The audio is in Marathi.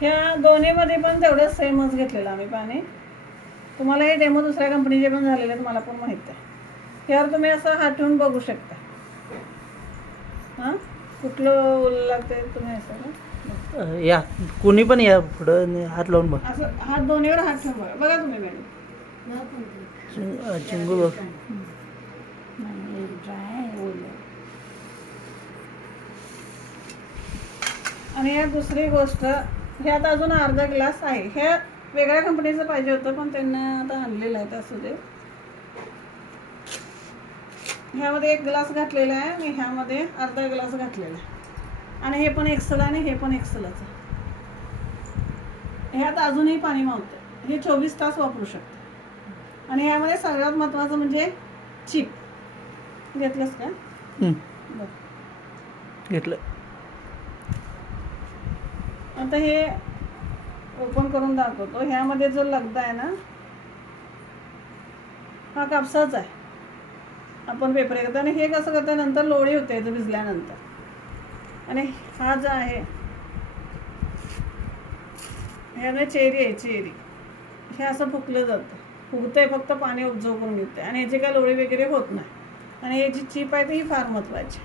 ह्या दोन्हीमध्ये पण तेवढंच सेमच घेतलेलं आम्ही पाणी. तुम्हाला हे डेमो दुसऱ्या कंपनीचे पण झालेले आहेत, मला पण माहीत आहे. यावर तुम्ही असं हात ठेवून बघू शकता. हां, कुठलं लागतंय तुम्ही असं या कोणी पण या पुढं हात लावून बघ. असं हात दोन्हीवर हात ठेवून बघा. बघा तुम्ही मॅडम. चिंगू बघ. आणि या दुसरी गोष्ट, ह्यात अजून अर्धा ग्लास आहे. हे वेगळ्या कंपनीचं पाहिजे होतं पण त्यांना आता आणलेलं आहे. असू दे. ह्यामध्ये 1 ग्लास घातलेला आहे आणि ह्यामध्ये अर्धा ग्लास घातलेला आहे. आणि हे पण एक्सेल आणि हे पण एक्सेलच आहे. ह्यात अजूनही पाणी मावतं. हे 24 तास वापरू शकते. आणि ह्यामध्ये सगळ्यात महत्त्वाचं म्हणजे चिप घेतलंस का? घेतलं. आता हे ओपन करून दाखवतो. ह्यामध्ये जो लगदा आहे ना, हा कापसाचा आहे. आपण पेपर करतो आणि हे कसं करतो, नंतर लोळी होते याचं भिजल्यानंतर. आणि हा जो आहे ह्याने चेरी आहे, चेरी. हे असं फुकलं जातं. फुगतंय, फक्त पाणी ऑब्झर्व करून घेते आणि याची काय लोळी वगैरे होत नाही. आणि याची चिप आहे ती फार महत्त्वाची.